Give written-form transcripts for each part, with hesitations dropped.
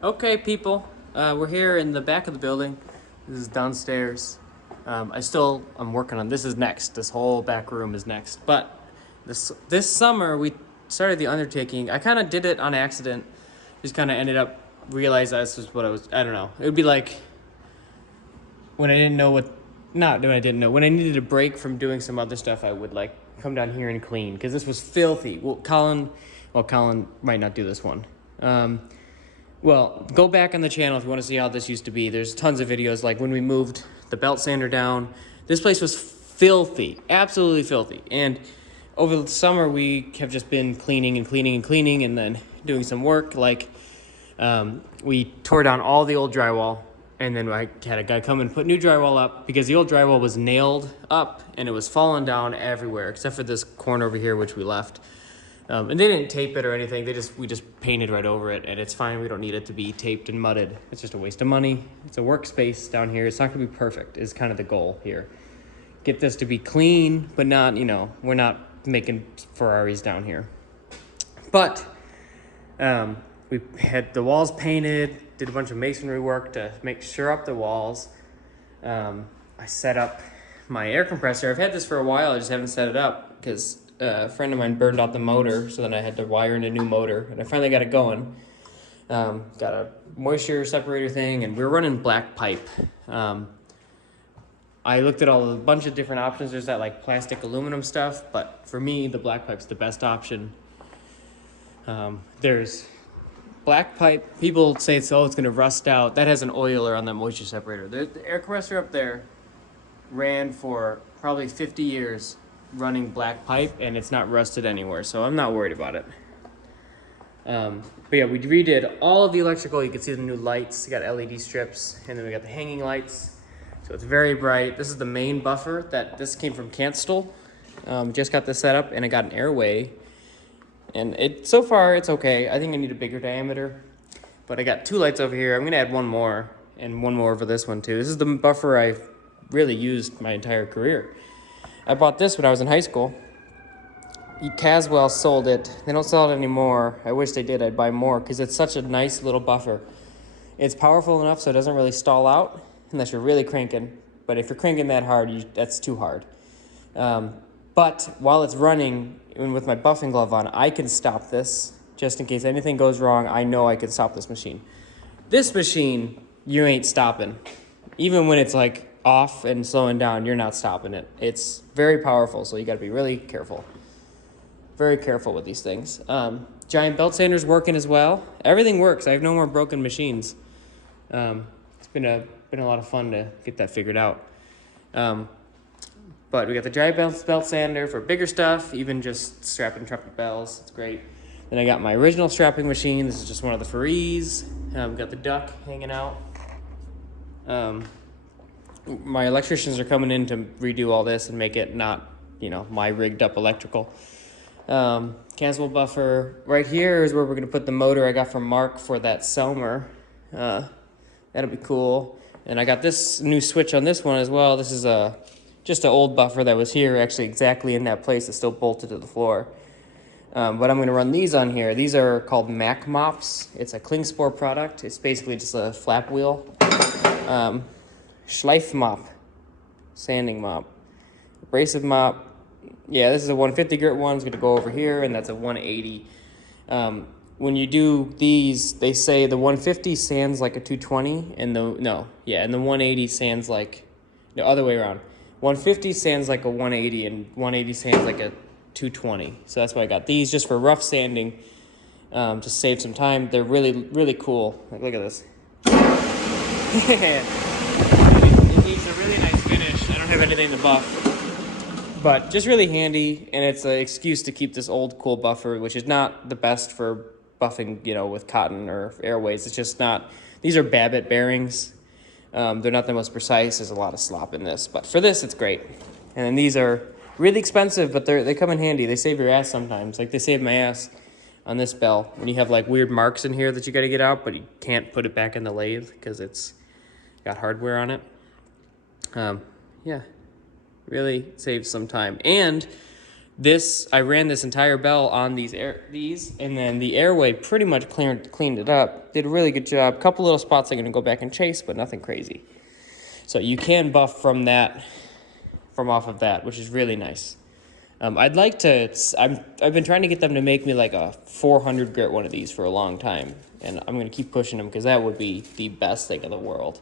Okay, people, we're here in the back of the building. This is downstairs. I'm working on this. Is next. This whole back room is next. But this summer we started the undertaking. I kind of did it on accident. Just kind of ended up realized this was what I was. I don't know. It would be like when I didn't know what. Not when I didn't know. When I needed a break from doing some other stuff, I would like come down here and clean because this was filthy. Colin might not do this one. Well, go back on the channel if you want to see how this used to be. There's tons of videos, like when we moved the belt sander down. This place was filthy, absolutely filthy. And over the summer, we have just been cleaning and cleaning and cleaning and then doing some work. We tore down all the old drywall, and then I had a guy come and put new drywall up because the old drywall was nailed up and it was falling down everywhere, except for this corner over here, which we left. And they didn't tape it or anything. We just painted right over it, and it's fine. We don't need it to be taped and mudded. It's just a waste of money. It's a workspace down here. It's not gonna be perfect, is kind of the goal here. Get this to be clean, but not, we're not making Ferraris down here. But we had the walls painted, did a bunch of masonry work to make sure up the walls. I set up my air compressor. I've had this for a while. I just haven't set it up because a friend of mine burned out the motor, so then I had to wire in a new motor, and I finally got it going. Got a moisture separator thing, and we were running black pipe. I looked at a bunch of different options. There's that like plastic aluminum stuff, but for me, the black pipe's the best option. There's black pipe. People say it's gonna rust out. That has an oiler on that moisture separator. The air compressor up there ran for probably 50 years running black pipe, and it's not rusted anywhere, so I'm not worried about it. But yeah, we redid all of the electrical. You can see the new lights. We got LED strips, and then we got the hanging lights, so it's very bright. This is the main buffer. This came from Canstel. Just got this set up, and I got an airway, and so far it's okay. I think I need a bigger diameter, but I got two lights over here. I'm gonna add one more, and one more over this one too. This is the buffer I've really used my entire career. I bought this when I was in high school. Caswell sold it. They don't sell it anymore. I wish they did. I'd buy more because it's such a nice little buffer. It's powerful enough so it doesn't really stall out unless you're really cranking. But if you're cranking that hard, that's too hard. But while it's running, even with my buffing glove on, I can stop this just in case anything goes wrong. I know I can stop this machine. This machine, you ain't stopping. Even when it's like off and slowing down, you're not stopping it. It's very powerful, so you got to be really careful. Very careful with these things. Giant belt sander's working as well. Everything works. I have no more broken machines. It's been a lot of fun to get that figured out. But we got the giant belt sander for bigger stuff, even just strapping trumpet bells. It's great. Then I got my original strapping machine. This is just one of the Ferries. Got the duck hanging out. My electricians are coming in to redo all this and make it not, my rigged up electrical. Cancel buffer. Right here is where we're going to put the motor I got from Mark for that Selmer. That'll be cool. And I got this new switch on this one as well. This is just an old buffer that was here, actually exactly in that place. It's still bolted to the floor. But I'm going to run these on here. These are called Mac Mops. It's a Klingspor product. It's basically just a flap wheel. Schleif mop, sanding mop, abrasive mop. Yeah, this is a 150 grit one. It's going to go over here, and that's a 180. When you do these, they say the 150 sands like a 220, and the 180 sands like the other way around. 150 sands like a 180, and 180 sands like a 220. So that's why I got these just for rough sanding, to save some time. They're really, really cool. Like, look at this. It needs a really nice finish. I don't have anything to buff, but just really handy, and it's an excuse to keep this old cool buffer, which is not the best for buffing, with cotton or airways. It's just not. These are Babbitt bearings. They're not the most precise. There's a lot of slop in this, but for this, it's great. And then these are really expensive, but they come in handy. They save your ass sometimes. Like they saved my ass on this bell when you have like weird marks in here that you got to get out, but you can't put it back in the lathe because it's got hardware on it. Yeah, really saves some time. And I ran this entire bell on these, and then the airway pretty much cleaned it up. Did a really good job. Couple little spots I'm gonna go back and chase, but nothing crazy. So you can buff from off of that, which is really nice. I'd like to. I've been trying to get them to make me like a 400 grit one of these for a long time, and I'm gonna keep pushing them because that would be the best thing in the world.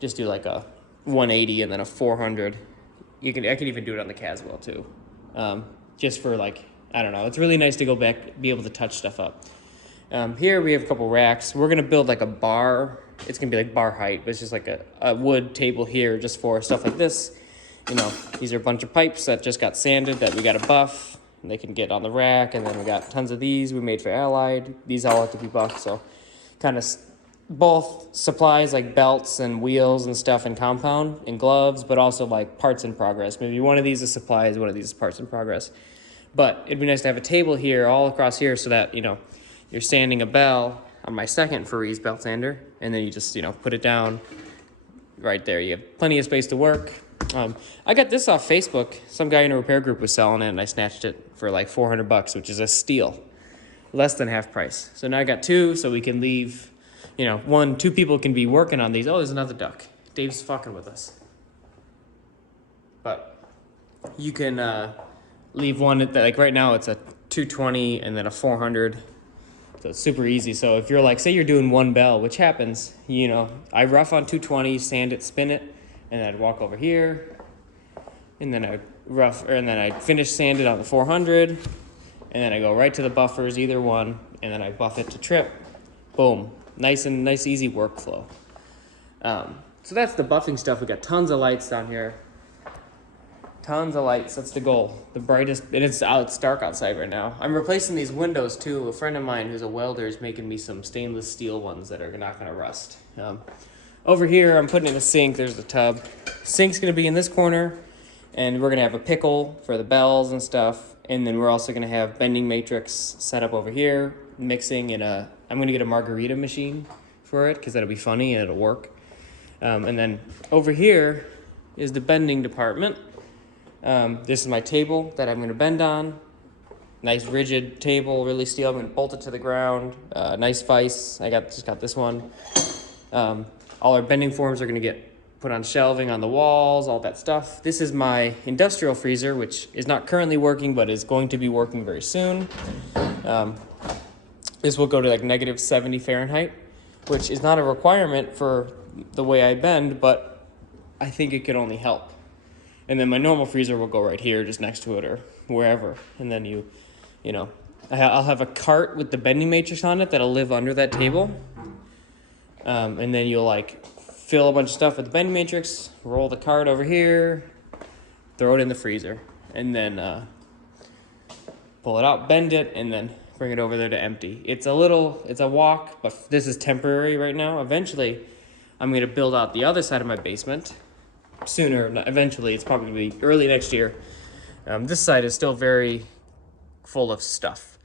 Just do like a 180 and then a 400. I can even do it on the Caswell too. Just for like, I don't know. It's really nice to go back, be able to touch stuff up. Here we have a couple racks. We're gonna build like a bar. It's gonna be like bar height, but it's just like a wood table here just for stuff like this. You know, these are a bunch of pipes that just got sanded that we got to buff. And they can get on the rack, and then we got tons of these we made for Allied. These all have to be buffed, so kind of both supplies like belts and wheels and stuff and compound and gloves, but also like parts in progress. Maybe one of these is supplies, one of these is parts in progress. But it'd be nice to have a table here, all across here, so that, you know, you're sanding a bell on my second Farise belt sander, and then you just, you know, put it down right there. You have plenty of space to work. I got this off Facebook. Some guy in a repair group was selling it, and I snatched it for like $400, which is a steal. Less than half price. So now I got two, so we can leave, you know, two people can be working on these. Oh, there's another duck. Dave's fucking with us. But you can leave one at like right now it's a 220 and then a 400. So it's super easy. So if you're like, say you're doing one bell, which happens, you know, I rough on 220, sand it, spin it, and then I'd walk over here, and then I'd finish sand it on the 400, and then I go right to the buffers, either one, and then I buff it to trip. Boom. Nice, easy workflow. So that's the buffing stuff. We got tons of lights down here. Tons of lights. That's the goal. The brightest, and it's dark outside right now. I'm replacing these windows too. A friend of mine who's a welder is making me some stainless steel ones that are not going to rust. Over here, I'm putting in a sink. There's the tub. Sink's going to be in this corner, and we're going to have a pickle for the bells and stuff. And then we're also going to have bending matrix set up over here, mixing in I'm going to get a margarita machine for it because that'll be funny and it'll work. And then over here is the bending department. This is my table that I'm going to bend on. Nice rigid table, really steel. I'm going to bolt it to the ground. Nice vise. I just got this one. All our bending forms are going to get put on shelving on the walls, all that stuff. This is my industrial freezer, which is not currently working, but is going to be working very soon. This will go to like negative 70 Fahrenheit, which is not a requirement for the way I bend, but I think it could only help. And then my normal freezer will go right here, just next to it or wherever. And then you know, I'll have a cart with the bending matrix on it that'll live under that table. And then you'll like fill a bunch of stuff with the bending matrix, roll the cart over here, throw it in the freezer, and then pull it out, bend it, and then bring it over there to empty. It's a walk, but this is temporary right now. Eventually, I'm going to build out the other side of my basement. Eventually, it's probably going to be early next year. This side is still very full of stuff.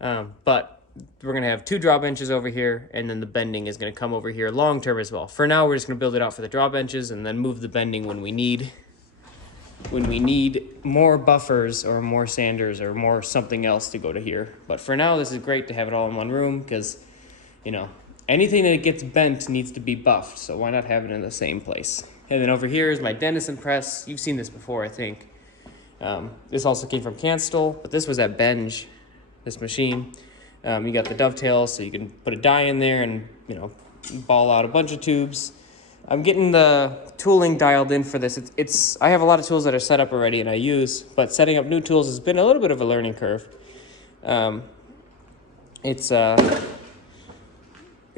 But we're going to have 2 draw benches over here, and then the bending is going to come over here long term as well. For now, we're just going to build it out for the draw benches and then move the bending when we need more buffers or more sanders or more something else to go to here. But for now, this is great to have it all in one room because, you know, anything that gets bent needs to be buffed. So why not have it in the same place? And then over here is my Dennison press. You've seen this before, I think. This also came from Canstel, but this was at Benge, this machine. You got the dovetails, so you can put a die in there and, you know, ball out a bunch of tubes. I'm getting the tooling dialed in for this. I have a lot of tools that are set up already and I use, but setting up new tools has been a little bit of a learning curve. It's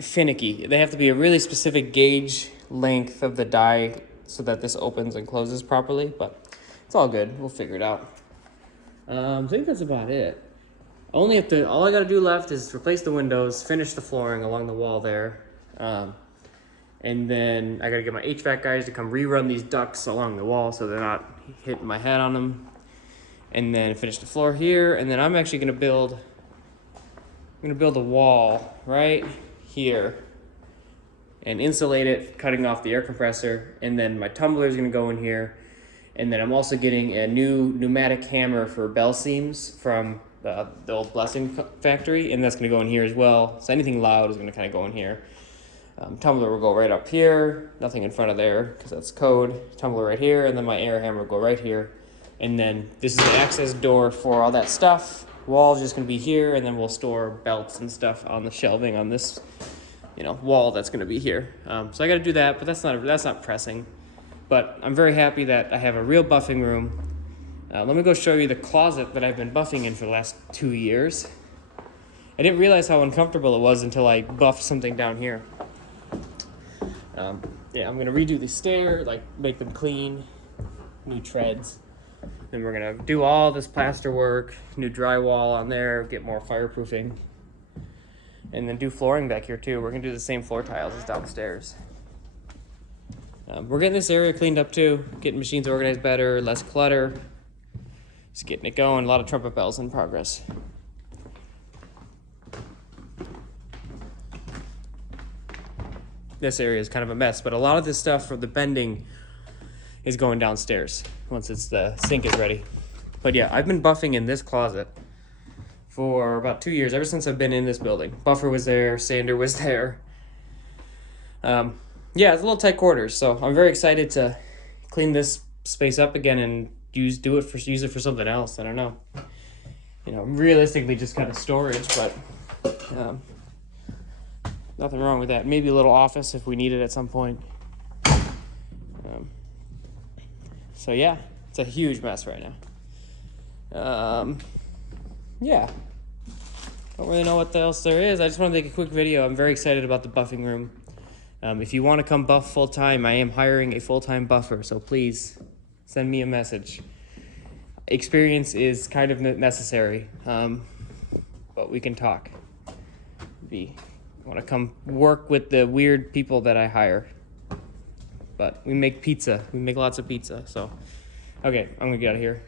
finicky. They have to be a really specific gauge length of the die so that this opens and closes properly, but it's all good. We'll figure it out. I think that's about it. All I gotta do left is replace the windows, finish the flooring along the wall there. And then I gotta get my HVAC guys to come rerun these ducts along the wall so they're not hitting my head on them. And then finish the floor here. And then I'm actually gonna build a wall right here and insulate it, cutting off the air compressor. And then my tumbler is gonna go in here. And then I'm also getting a new pneumatic hammer for bell seams from the old Blessing factory, and that's going to go in here as well. So anything loud is going to kind of go in here. Tumbler will go right up here, nothing in front of there because that's code. Tumbler right here, and then my air hammer will go right here. And then this is the access door for all that stuff. Wall's just going to be here, and then we'll store belts and stuff on the shelving on this, wall that's going to be here. So I got to do that, but that's not pressing. But I'm very happy that I have a real buffing room. Let me go show you the closet that I've been buffing in for the last 2 years. I didn't realize how uncomfortable it was until I buffed something down here. Yeah, I'm gonna redo the stair, make them clean, new treads. Then we're gonna do all this plaster work, new drywall on there, get more fireproofing, and then do flooring back here too. We're gonna do the same floor tiles as downstairs. We're getting this area cleaned up too, getting machines organized better, less clutter. Just getting it going. A lot of trumpet bells in progress. This area is kind of a mess, but a lot of this stuff for the bending is going downstairs once the sink is ready. But yeah, I've been buffing in this closet for about 2 years, ever since I've been in this building. Buffer was there, sander was there. Yeah, it's a little tight quarters, so I'm very excited to clean this space up again and use it for something else. I don't know. Realistically just kind of storage, but nothing wrong with that. Maybe a little office if we need it at some point. So yeah, it's a huge mess right now. Yeah. Don't really know what else there is. I just want to make a quick video. I'm very excited about the buffing room. If you want to come buff full time, I am hiring a full-time buffer, so please send me a message. Experience is kind of necessary, but we can talk. Want to come work with the weird people that I hire. But we make pizza. We make lots of pizza, so. Okay, I'm gonna get out of here.